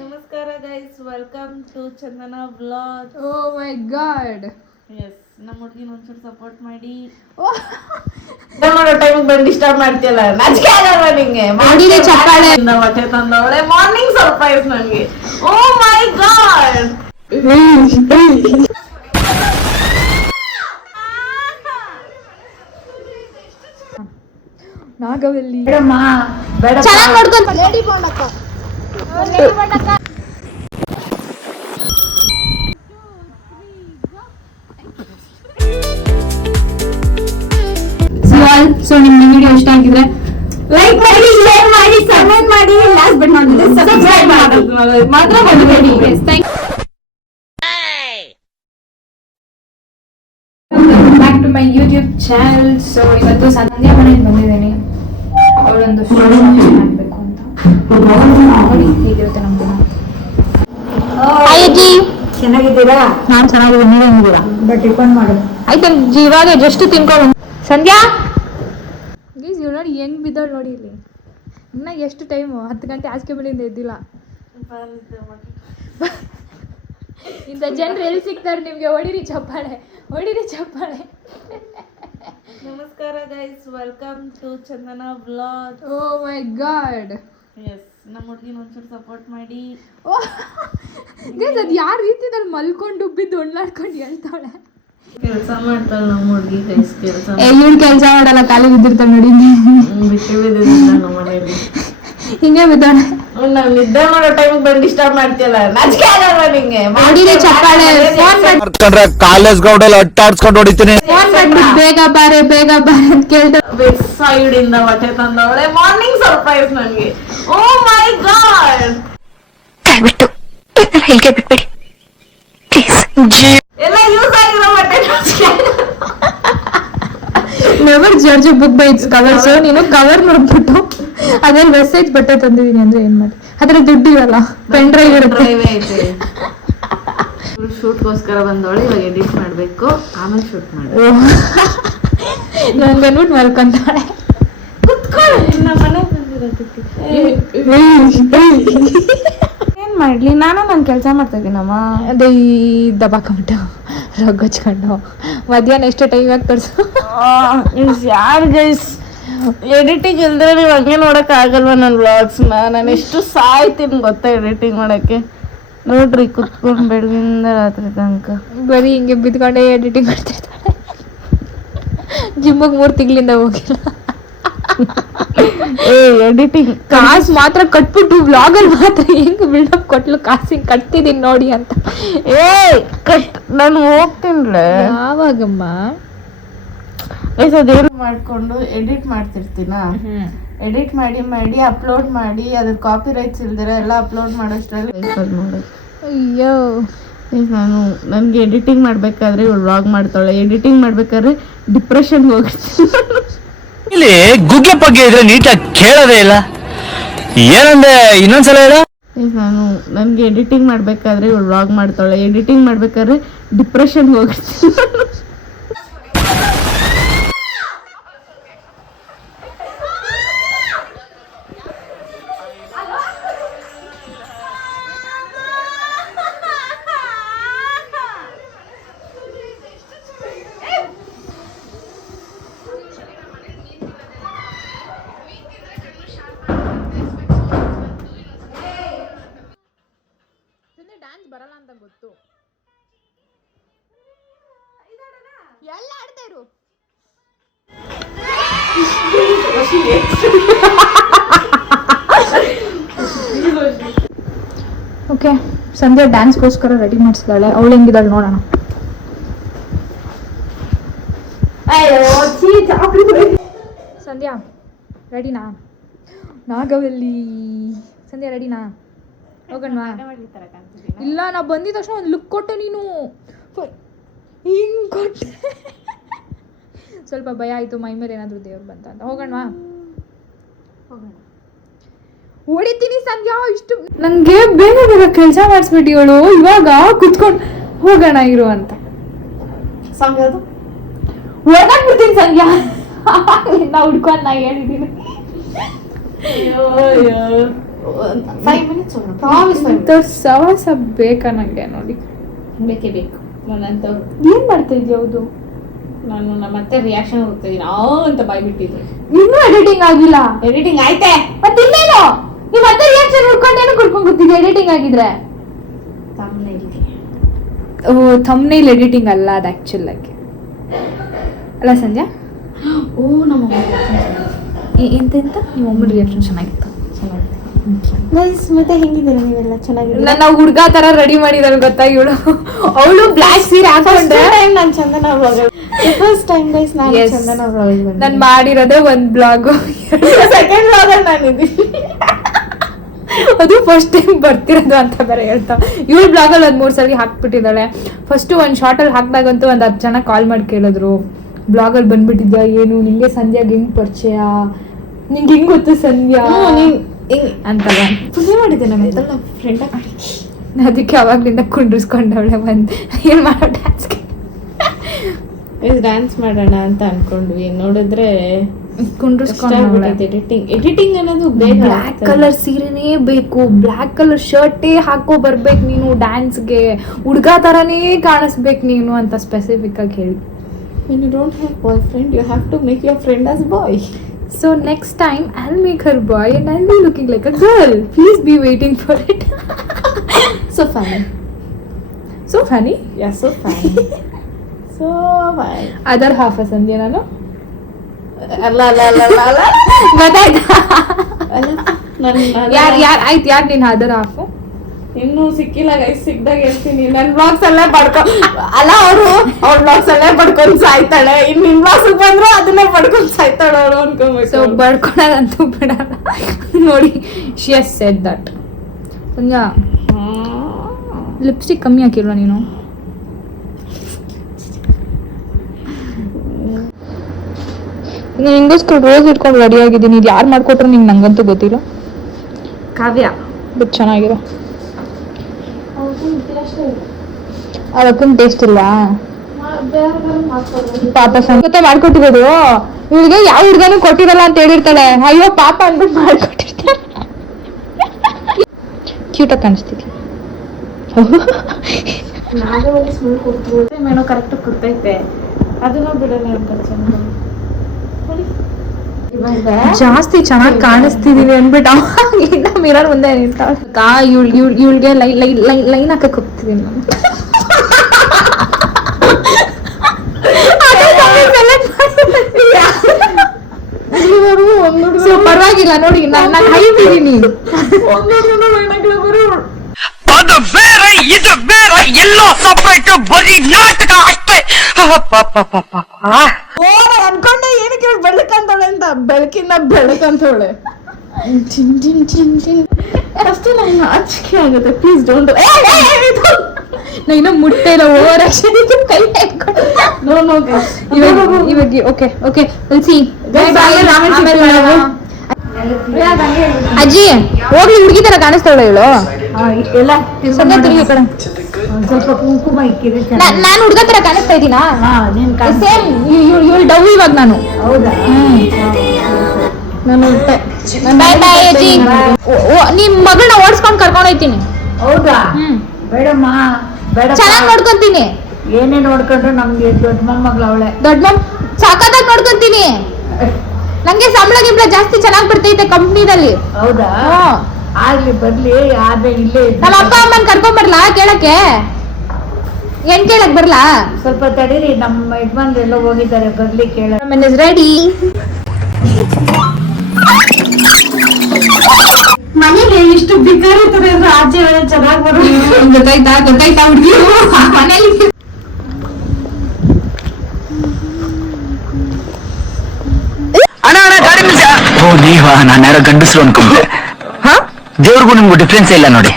ನಮಸ್ಕಾರ guys, welcome to Chandana vlog. Oh my God. Yes, ನಮ್ಮ ಹುಡುಗಿನ ಒಂಚೂರು ಸಪೋರ್ಟ್ ಮಾಡಿ. ಮಾಡೋ ಟೈಮಿಗೆ ಬಂದು ಡಿಸ್ಟರ್ಬ್ ಮಾಡ್ತಿಯಲ್ಲ, ನಾಚಿಕೆ ಆಗಲ್ವಾ ನಿಂಗೆ? ಮಾಡಿದೆ ಚಪ್ಪಾಳೆ ಹೊಟ್ಟೆ ತಂದವಳೆ. ಮಾರ್ನಿಂಗ್ ಸರ್ಪ್ರೈಸ್ ನನಗೆ. ಓ ಮೈ ಗಾಡ್. ನಾಗವಲ್ಲಿ ಬೇಡ ಚೆನ್ನಾಗಿ ನೋಡ್ಕೊಂತ ಲೇಡಿ ಬಾಂಡಕ್ಕ ಸೊ ನಿಮ್ಗೆ ವಿಡಿಯೋ ಇಷ್ಟ ಆಗಿದ್ರೆ ಲೈಕ್ ಮಾಡಿ, ಶೇರ್ ಮಾಡಿ, ಕಮೆಂಟ್ ಮಾಡಿ, last but not least subscribe ಮಾಡಿ ಮಾತ್ರ ಮರಿಬೇಡಿ. Back to my YouTube channel. So ಇವತ್ತು ಸಂಧ್ಯಾ ಮನೆಗೆ ಬಂದಿದ್ದೀನಿ. ಅವಳೊಂದು ಮಾಡಬೇಕು ಅಂತ ನೋಡಿ ಹೇಗಿರುತ್ತೆ ನಮ್ದು. ಚೆನ್ನಾಗಿದ್ದೀರಾ? ನಾನು ಚೆನ್ನಾಗಿದ್ದೀನಿ, ನೀವು ಹೆಂಗಿದ್ದೀರಾ? ಬಟ್ ಟಿಫನ್ ಮಾಡು. ಆಯ್ತು ಇವಾಗ ಜಸ್ಟ್ ತಿನ್ಕೊಂಡು ಸಂಧ್ಯಾ ಗೀಸ್ ಇವ್ ನೋಡಿ ಹೆಂಗ್ ಬಿದ್ದೋಳು ನೋಡಿ. ಇಲ್ಲಿ ಇನ್ನ ಎಷ್ಟು ಟೈಮು? 10 ಗಂಟೆ ಆಚೆ ಮನೆಯಿಂದ ಎದ್ದಿಲ್ಲ. ಇಂಥ ಜನರು ಎಲ್ಲಿ ಸಿಗ್ತಾರೆ ನಿಮಗೆ? ಹೊಡಿರಿ ಚಪ್ಪಾಳೆ, ಹೊಡಿರಿ ಚಪ್ಪಾಳೆ. ನಮಸ್ಕಾರ guys, welcome to Chandana vlog. Oh my God. Yes, ನಮ್ಮ ಹುಡುಗಿನ ಒಂಚೂರು ಸಪೋರ್ಟ್ ಮಾಡಿ. ಗೈಸ್ ಅದು ಯಾವ ರೀತಿದಲ್ಲಿ ಮಲ್ಕೊಂಡು ಬಿದ್ದು ಒಣ್ಲಾಡ್ಕೊಂಡು ಹೇಳ್ತಾಳೆ. ಕೆಲಸ ಮಾಡ್ತಾಳೆ ನಮ್ಮ ಹುಡುಗಿ. ಗೈಸ್ ಕೆಲಸ ಇವ್ರು ಕೆಲಸ ಮಾಡಲ್ಲ, ಖಾಲಿ ಬಿದ್ದಿರ್ತಾಳೆ ನೋಡಿ. ಬಿಟ್ಟು ಬಿದ್ದಿದ್ದ ನಮ್ಮ ಮನೆಯಲ್ಲಿ ಹಿಂಗೆ ಬಿದ್ದಾಳೆ. ನಾವು ನಿದ್ದೆ ಮಾಡೋ ಟೈಮಿಗೆ ಬಂದು ಡಿಸ್ಟರ್ಬ್ ಮಾಡ್ತಿಯಲ್ಲ, ನಾಚಿಕೆ ಆಗಲ್ವಾ ನಿಂಗೆ? ಮಾಡಿದೆ ಚಪ್ಪಾಳೆ. ಫೋನ್ ಕಾಲೇಜ್ ಗೌಡಲ್ಲಿ ಅಟ್ಟಾಡ್ಸ್ಕೊಂಡು ಹೊಡಿತೀನಿ. ಮಾಡ್ಬಿಟ್ಟು ಬೇಗ ಬಾರೆ ಬೇಗ ಬಾರೆ ಅಂತ ಕೇಳ್ತಾಳೆ. ಸೈಡ್ ಇಂದ ಹೊಟ್ಟೆ ತಂದವಳೆ. ಮಾರ್ನಿಂಗ್ ಸರ್ಪ್ರೈಸ್ ನನಗೆ. ಓ ಮೈ ಗಾಡ್. ದಯವಿಟ್ಟು ಹೇಳಿಕೆ ಬಿಟ್ಬಿಡಿ ಪ್ಲೀಸ್. ಎಲ್ಲ ಯೂಸ್ ಆಗಿರೋ ಹೊಟ್ಟೆ never judge a book by it's cover. So ನೀನು ಕವರ್ ನೋಡ್ಬಿಟ್ಟು ಅದ್ರಲ್ಲಿ ಮೆಸೇಜ್ ಬಟ್ಟೆ ತಂದಿದ್ದೀನಿ ಅಂದ್ರೆ ಏನ್ ಮಾಡಿ? ಅದ್ರ ದುಡ್ಡು ಇರಲ್ಲ, ಪೆನ್ ಡ್ರೈವ್ ಇರುತ್ತೆ. ಐತೆ. ಶೂಟ್ಗೋಸ್ಕರ ಬಂದವಳು, ಇವಾಗ ಎಡಿಟ್ ಮಾಡ್ಬೇಕು, ಆಮೇಲೆ ಶೂಟ್ ಮಾಡಿ ನಂಗೆ ಅನ್ಬಿಟ್ಟು ಮಲ್ಕೊಂತಾಳೆ. ಕುತ್ಕೊಳ್ಳಿ, ನಮ್ಮ ಮನೆಗೆ ಬಂದಿರೋದಕ್ಕೆ ಏನ್ ಮಾಡ್ಲಿ? ನಾನು ಕೆಲಸ ಮಾಡ್ತಾ ಇದ್ದೀನಮ್ಮ. ಅದೇ ಈ ದಬಾಕೊಂಬಿಟ್ಟು ರೊಗ್ಗಚ್ಕೊಂಡು ಮಧ್ಯಾಹ್ನ ಎಷ್ಟು ಟೈಮ್ ಆಗಿ ತೋರಿಸು. ಯಾರು ಗೈಸ್ ಎಡಿಟಿಂಗ್ ಇಲ್ದ್ರೆ ನೀವು ಹಂಗೆ ನೋಡಕ್ ಆಗಲ್ವಾ ನನ್ನ ವ್ಲಾಗ್ಸ್ನ? ನಾನು ಎಷ್ಟು ಸಾಯ್ತೀನಿ ಗೊತ್ತಾ ಎಡಿಟಿಂಗ್ ಮಾಡಕ್ಕೆ. ನೋಡ್ರಿ ಕುತ್ಕೊಂಡು ಬೆಳಗಿಂದ ರಾತ್ರಿ ತನಕ ಬರೀ ಹಿಂಗೆ ಬಿದ್ಕೊಂಡೆ ಎಡಿಟಿಂಗ್ ಮಾಡ್ತಿರ್ತಾಳೆ. ಜಿಮ್ಮಿಗೆ 3 ತಿಂಗಳಿಂದ ಹೋಗಿಲ್ಲ. ಎಡಿಟಿಂಗ್ ಕಾಸು ಮಾತ್ರ ಕಟ್ಬಿಟ್ಟು ವ್ಲಾಗಲ್ಲಿ ಮಾತ್ರ ಹೆಂಗ್ ಬಿಲ್ಡಪ್ ಕೊಟ್ಲು, ಕಾಸು ಹಿಂಗೆ ಕಟ್ತಿದ್ದೀನಿ ನೋಡಿ ಅಂತ. ನಾನು ಹೋಗ್ತೀನಿಲ್ಲ. ಯಾವಾಗಮ್ಮ? ಅದೇನು ಮಾಡ್ಕೊಂಡು ಎಡಿಟ್ ಮಾಡ್ತಿರ್ತೀನ. ಎಡಿಟ್ ಮಾಡಿ ಮಾಡಿ ಅಪ್ಲೋಡ್ ಮಾಡಿ ಅದ್ರ ಕಾಪಿ ರೈಟ್ಸ್ ಇಲ್ದಿರ ಎಲ್ಲ ಅಪ್ಲೋಡ್ ಮಾಡೋಷ್ಟ್ರಲ್ಲಿ ನೋಡೋದು. ಅಯ್ಯೋ ನನಗೆ ಎಡಿಟಿಂಗ್ ಮಾಡ್ಬೇಕಾದ್ರೆ ಇವಳು ವ್ಲಾಗ್ ಮಾಡ್ತಾಳೆ. ಎಡಿಟಿಂಗ್ ಮಾಡ್ಬೇಕಾದ್ರೆ ಡಿಪ್ರೆಷನ್ಗೆ ಹೋಗ್ತೀನಿ. ಇಲ್ಲಿ ಗುಗ್ಗೆ ಪಗ್ಗೆ ಇದ್ರೆ ನೀಟಾಗಿ ಕೇಳೋದೇ ಇಲ್ಲ. ಏನಂದ್ರೆ ಇನ್ನೊಂದ್ಸಲ ಹೇಳ. ನನಗೆ ಎಡಿಟಿಂಗ್ ಮಾಡ್ಬೇಕಾದ್ರೆ ಇವಳು ವ್ಲಾಗ್ ಮಾಡ್ತಾಳೆ. ಎಡಿಟಿಂಗ್ ಮಾಡ್ಬೇಕಾದ್ರೆ ಡಿಪ್ರೆಷನ್ಗೆ ಹೋಗ್ತೀನಿ. ಡ್ಯಾನ್ಸ್ ಬರಲ್ಲ ಅಂತ ಗೊತ್ತು. ಎಲ್ಲ ಆಡ್ತಾ ಇರು. ಓಕೆ, ಸಂಧ್ಯಾ ಡ್ಯಾನ್ಸ್ಗೋಸ್ಕರ ರೆಡಿ ಮಾಡಿಸಿದಾಳೆ. ಅವಳು ಹೆಂಗಿದ್ದಾಳೆ ನೋಡೋಣ. ಸಂಧ್ಯಾ ರೆಡಿನಾ? ನಾಗವಲ್ಲಿ ಸಂಧ್ಯಾ ರೆಡಿನಾ? ಹೋಗೋಣವಾ? ಇಲ್ಲ, ನಾ ಬಂದಿದ ತಕ್ಷಣ ಒಂದು ಲುಕ್ ಕೊಟ್ಟೆ ನೀನು. ಹಿಂಗ್ ಕೊಟ್ಟೆ. ಸ್ವಲ್ಪ ಭಯ ಆಯಿತು, ಮೈ ಮೇಲೆ ಏನಾದರೂ ದೇವ್ರು ಬಂತ ಅಂತ. ಹೋಗೋಣವಾ? ಹೊಡಿತೀನಿ ಸಂಧ್ಯಾ. ಇಷ್ಟು ನನಗೆ ಬೇಗ ಬೇಗ ಕೆಲಸ ಮಾಡಿಸ್ಬಿಟ್ಟು ಇವಳು ಇವಾಗ ಕುತ್ಕೊಂಡು ಹೋಗೋಣ ಇರು ಅಂತ ಹೊರಗಾಕ್ಬಿಡ್ತೀನಿ ಸಂಧ್ಯಾ. ನಾ ಹುಡ್ಕೊಂಡು ನಾ ಹೇಳಿದ್ದೀನಿ. 5 minutes ಪ್ರಾಮಿಸ್. ಸವಾಸ ಬೇಕಾ ನಂಗೆ ನೋಡಿ. ಬೇಕೇ ಬೇಕು ನನ್ನಂತವ್ರು. ಏನ್ ಮಾಡ್ತಾ ಇದ್ಯಾ? ಹೌದು ನಾನು ಮತ್ತೆ ರಿಯಾಕ್ಷನ್ ಹೋಗ್ತಿದ್ದೀನಿ ಅಂತ ಬಾಯ್ಬಿಟ್ಟಿದ್ರು. ಇನ್ನೂ ಎಡಿಟಿಂಗ್ ಆಗಿಲ್ಲ. ಎಡಿಟಿಂಗ್ ಆಯ್ತೆ ಮತ್ತೆ ಇನ್ನೇನು ನೀವ್ ಮತ್ತೆ ರಿಯಾಕ್ಷನ್ ಹುಡ್ಕೊಂಡೇನು ಕುಡ್ಕೊಂಡ್ ಗೊತ್ತಿದೆ ಎಡಿಟಿಂಗ್ ಆಗಿದ್ರೆ. ಥಂಬ್ನೇಲ್ ಎಡಿಟಿಂಗ್ ಅಲ್ಲ ಅದು ಆಕ್ಚುಲ್ ಆಗಿ ಅಲ್ಲ ಸಂಧ್ಯಾ. ಓ ನಮ್ಮ ಎಂತ ನಿಮ್ಮ ಅಮ್ಮನ ರಿಯಾಕ್ಷನ್ ಚೆನ್ನಾಗಿತ್ತು. ಮತ್ತೆ ಹೆಂಗಿದ್ದೀರಾ ನೀವೆಲ್ಲ? ಚೆನ್ನಾಗಿದೆ. ನನ್ನ ಹುಡ್ಗ ತರ ರೆಡಿ ಮಾಡಿದಾರೆ ಗೊತ್ತಾ ಇವಳು. ಅವಳು ಬ್ಲಾಕ್ ಸೀರೆ ಹಾಕೊಂಡ್ರೆ ನಾನು ಚಂದನ ವ್ಲಾಗ್ ಫಸ್ಟ್ ಟೈಮ್ ಗೈಸ್ ನಾನು ಚಂದನ ವ್ಲಾಗ್ ನಾನು ಮಾಡಿರೋದೇ ಒಂದ್ ಬ್ಲಾಗ್. ಸೆಕೆಂಡ್ ವ್ಲಾಗ್ ಅಲ್ಲಿ ನಾನು ಇದ್ದೀನಿ. ಅದು ಫಸ್ಟ್ ಟೈಮ್ ಬರ್ತಿರೋದು ಅಂತ ಬೇರೆ ಹೇಳ್ತಾ. ಇವಳು ಬ್ಲಾಗಲ್ಲಿ ಒಂದು 3 ಸರಿ ಹಾಕ್ಬಿಟ್ಟಿದ್ದಾಳೆ. ಫಸ್ಟ್ ಒಂದು ಶಾರ್ಟಲ್ಲಿ ಹಾಕಿದಾಗಂತೂ ಒಂದು 10 ಜನ ಕಾಲ್ ಮಾಡಿ ಕೇಳಿದ್ರು, ಬ್ಲಾಗಲ್ಲಿ ಬಂದ್ಬಿಟ್ಟಿದ್ಯಾ ಏನು, ನಿಂಗೆ ಸಂಧ್ಯಾಗೆ ಹೆಂಗ್ ಪರಿಚಯ, ನಿಂಗೆ ಹೆಂಗ್ ಗೊತ್ತು ಸಂಧ್ಯಾ ಅಂತಲ್ಲ. ಪುಣ್ಯ ಮಾಡಿದ್ದೆ ನಮ್ಮ ಫ್ರೆಂಡ್. ಅದಕ್ಕೆ ಅವಾಗ್ಲಿಂದ ಕುಂಡ್ರಿಸ್ಕೊಂಡವಳೆ ಬಂದು ಏನ್ ಮಾಡೋ ಡ್ಯಾನ್ಸ್ಗೆ. ಡ್ಯಾನ್ಸ್ ಮಾಡೋಣ ಅಂತ ಅನ್ಕೊಂಡ್ವಿ, ನೋಡಿದ್ರೆ ಕುಂಡ್ರಿಸ್ಕೊಂಡವಳೆ. ಎಡಿಟಿಂಗ್ ಅನ್ನೋದು ಬೇಗ. ಬ್ಲ್ಯಾಕ್ ಕಲರ್ ಸೀರೆನೇ ಬೇಕು, ಬ್ಲ್ಯಾಕ್ ಕಲರ್ ಶರ್ಟೇ ಹಾಕೋ ಬರ್ಬೇಕು ನೀನು ಡ್ಯಾನ್ಸ್ಗೆ, ಹುಡ್ಗ ತರನೇ ಕಾಣಿಸ್ಬೇಕು ನೀನು ಅಂತ ಸ್ಪೆಸಿಫಿಕ್ ಆಗಿ ಹೇಳಿ. When you don't have boyfriend, you have to make your friend as boy. So next time I'll make her boy and I'll be looking like a girl. Please be waiting for it. So funny. So funny. Yeah, so funny. So funny. Other half ಸಂಧ್ಯಾ ನಾನು ಅಲ್ಲ ಅಲ್ಲ ಅಲ್ಲ ಅಲ್ಲ ಅಲ್ಲ ಗೊತ್ತಾಯ್ತಾ? ಯಾರು ಆಯ್ತು ಯಾರು ನೀನು ಅದರ್ ಹಾಫು? ಇನ್ನೂ ಸಿಕ್ಕಿಲ್ಲ ಗೈಸ್, ಸಿಕ್ದಾಗ ಹೇಳ್ತೀನಿ. ನನ್ನ ಬ್ಲಾಗ್ಸ್ ಅಲ್ಲೇ ಅಲ್ಲ ಅವ್ರ ಬ್ಲಾಗ್ಸ್ ಅಲ್ಲೇ ಬಡ್ಕೊಂಡ್ ಸಾಯ್ತಾಳೆ, ಇನ್ ನಿನ್ ಬ್ಲಾಗ್ಸ್ ಬಂದ್ರು ಅದನ್ನೇ ಬಡ್ಕೊಂಡ್ ಸಾಯ್ತಾಳೆ ಅವಳು ಅನ್ಕೋಬೇಕು. ಸೊ ಬಡ್ಕೊಳೋದಂತೂ ಬಿಡಲ್ಲ ನೋಡಿ. She has said that. Sandhya lipstick ಕಮ್ಮಿ ಹಾಕಿಲ್ವಾ ನೀನು? ನಾನು ಹಿಂಗೋಸ್ಕರ ರೋಸ್ ಇಟ್ಕೊಂಡು ರೆಡಿ ಆಗಿದ್ದೀನಿ. ಇದು ಯಾರು ಮಾಡ್ಕೊಟ್ರು ನಿಂಗೆ ನಂಗಂತೂ ಗೊತ್ತಿಲ್ಲ. ಕಾವ್ಯ ಬಟ್ ಚೆನ್ನಾಗಿದೆ. ಅದಕ್ಕೂ ಟೇಸ್ಟ್ ಇಲ್ಲ ಪಾಪ. ಸಂಗತ ಮಾಡ್ಕೊಟ್ಟಿರೋದು ಇವಳಿಗೆ ಯಾವ ಹುಡ್ಗನೂ ಕೊಟ್ಟಿರಲ್ಲ ಅಂತ ಹೇಳಿರ್ತಾಳೆ. ಅಯ್ಯೋ ಪಾಪ ಅಂದ್ಬಿಟ್ಟು ಮಾಡ್ಕೊಟ್ಟಿರ್ತಾಳೆ. ಕ್ಯೂಟಾಗಿ ಕಾಣಿಸ್ತಿದ್ವಿ. ಏನೋ ಕರೆಕ್ಟ್ ಕೊಡ್ತೈತೆ, ಅದನ್ನು ಬಿಡಲ್ಲ ಅಂತ ಜಾಸ್ತಿ ಚೆನ್ನಾಗಿ ಕಾಣಿಸ್ತಿದೀವಿ ಅನ್ಬಿಟ್ಟು ಇನ್ನ ಮಿರರ್ ಮುಂದೆ ಇವಳಿಗೆ ಲೈನ್ ಹಾಕಕ್ ಹೋಗ್ತಿದೀನಿ ನಾನು. ಸೊ ಪರವಾಗಿಲ್ಲ ನೋಡಿ, ನಾನು ಹೈಟ್ ಇದೀನಿ. ಅದು ಬೇರೆ ಇದು ಬೇರೆ ಎಲ್ಲೋ ಸಪ್ರೇಟ್ ಬರೀ ನಾಟಕ ಅಷ್ಟೇ. ಅನ್ಕೊಂಡೆ ಏನಕ್ಕೆ ಬೆಳಕಂತವಳೆ ಅಂತ. ಬೆಳಕಿನ ಬೆಳಕಂತವಳೆ. ಫಸ್ಟ್ ನಂಗೆ ನಾಚಿಕೆ ಆಗುತ್ತೆ. Please don't. ನಾ ಇನ್ನೂ ಮುಟ್ಟೆ ಇಲ್ಲ. ಓವರ್ ಆಕ್ಷನ್ ಕೈ ಇಟ್ಕೊಂಡು ಇವಾಗ ಓಕೆ ಓಕೆ ಅಜ್ಜಿ ಹೋಗ್ಲಿ. ಹುಡುಗಿ ತರ ಕಾಣಿಸ್ತಾಳೆ ಇವಳು. ಸ್ವಲ್ಪ ಕುಂಕುಮ ಇಕ್ಕಿದ್ರೆ ನಾನು ಹುಡುಗ ತರ ಕಾಣಿಸ್ತಾ ಇದ್ದೀನಾ? ಸೇಮ್ ಇವಳು ಡವ್ ಇವಾಗ ನಾನು. ಹೌದಾ? ನಾನು ಬಾಯ್ ಬಾಯ್ ಅಜ್ಜಿ. ನಿಮ್ ಮಗಳನ್ನ ಓಡಿಸ್ಕೊಂಡು ಕರ್ಕೊಂಡು ಹೋಗ್ತೀನಿ. ಹೌದಾ? ಬೇಡಮ್ಮ ಬೇಡ, ಚೆನ್ನಾಗಿ ನೋಡ್ಕೊಂತೀನಿ. ಏನೇ ನೋಡ್ಕೊಂಡ್ರು ನಮ್ಗೆ ದೊಡ್ಡ ಮೊಮ್ಮಗಳು ಅವಳೆ. ದೊಡ್ಡ ಸಾಕಾಗಿ ನೋಡ್ಕೊಂತೀನಿ. ನಂಗೆ ಸಂಬಳ ಗಿಂಬಳ ಜಾಸ್ತಿ ಚೆನ್ನಾಗಿ ಬರ್ತೈತೆ ಕಂಪ್ನಿದಲ್ಲಿ. ಹೌದಾ? ಆಗ್ಲಿ ಬರ್ಲಿ. ಆದ್ರೆ ಇಲ್ಲೇ ನಮ್ಮ ಅಪ್ಪ ಅಮ್ಮನ್ ಕರ್ಕೊಂಡ್ ಬರ್ಲಾ ಕೇಳಕ್ಕೆ? ಏನ್ ಕೇಳಕ್ ಬರ್ಲಾ? ಸ್ವಲ್ಪ ತಡೀರಿ, ನಮ್ಮ ಯಜಮಾನ್ರು ಎಲ್ಲ ಹೋಗಿದ್ದಾರೆ, ಬರ್ಲಿ ಕೇಳ. ರೆಡಿ. ಮನೇಲಿ ಇಷ್ಟು ಬಿಕಾರಿ ತರ ಇದ್ರೆ ಆಚೆ ಚೆನ್ನಾಗಿ ಬರೋದು. ಗೊತ್ತಾಯ್ತಾ ಗೊತ್ತಾಯ್ತಾ ಹುಡುಗಿ ಮನೇಲಿ. ಓ ನೀವಾ? ನಾನು ಯಾರೋ ಗಂಡಸರು ಅನ್ಕೊಂಡೆ. ದೇವ್ರಿಗೂ ನಿಮ್ಗೂ ಡಿಫ್ರೆನ್ಸ್ ಇಲ್ಲ ನೋಡಿ.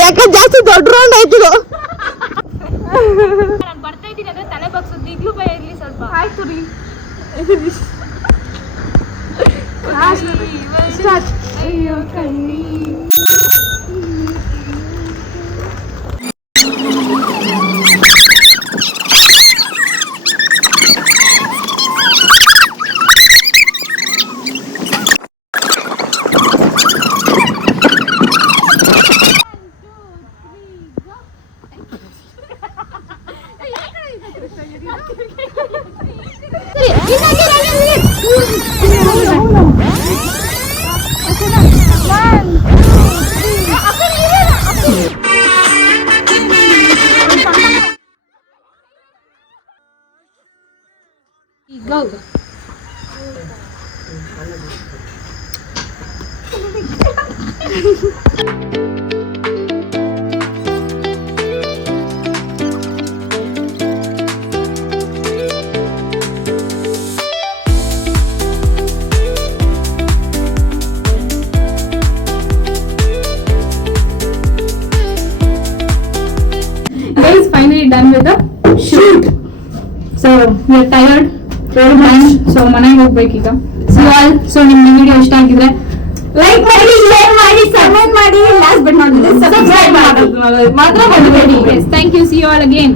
ಯಾಕೆ ಜಾಸ್ತಿ ದೊಡ್ಡ ರೌಂಡ್ ಆಯ್ತು. ಈಗಲೂ ಭಯ ಇರ್ಲಿ ಸ್ವಲ್ಪ. ಆಯ್ತು ರೀ ಅಯ್ಯೋ ಕಣ್ಣಿ Go. Guys, finally done with the shoot. So we are tired. So ಮನೆಗೆ ಹೋಗ್ಬೇಕೀಗ. ಸೊ ನಿಮ್ಗೆ ವಿಡಿಯೋ ಇಷ್ಟ ಆಗಿದ್ರೆ ಲೈಕ್ ಮಾಡಿ, ಶೇರ್ ಮಾಡಿ, ಕಮೆಂಟ್ ಮಾಡಿ, last but not least subscribe ಮಾಡೋದು ಮಾತ್ರ ಮರಿಬೇಡಿ. Thank you. See you all again.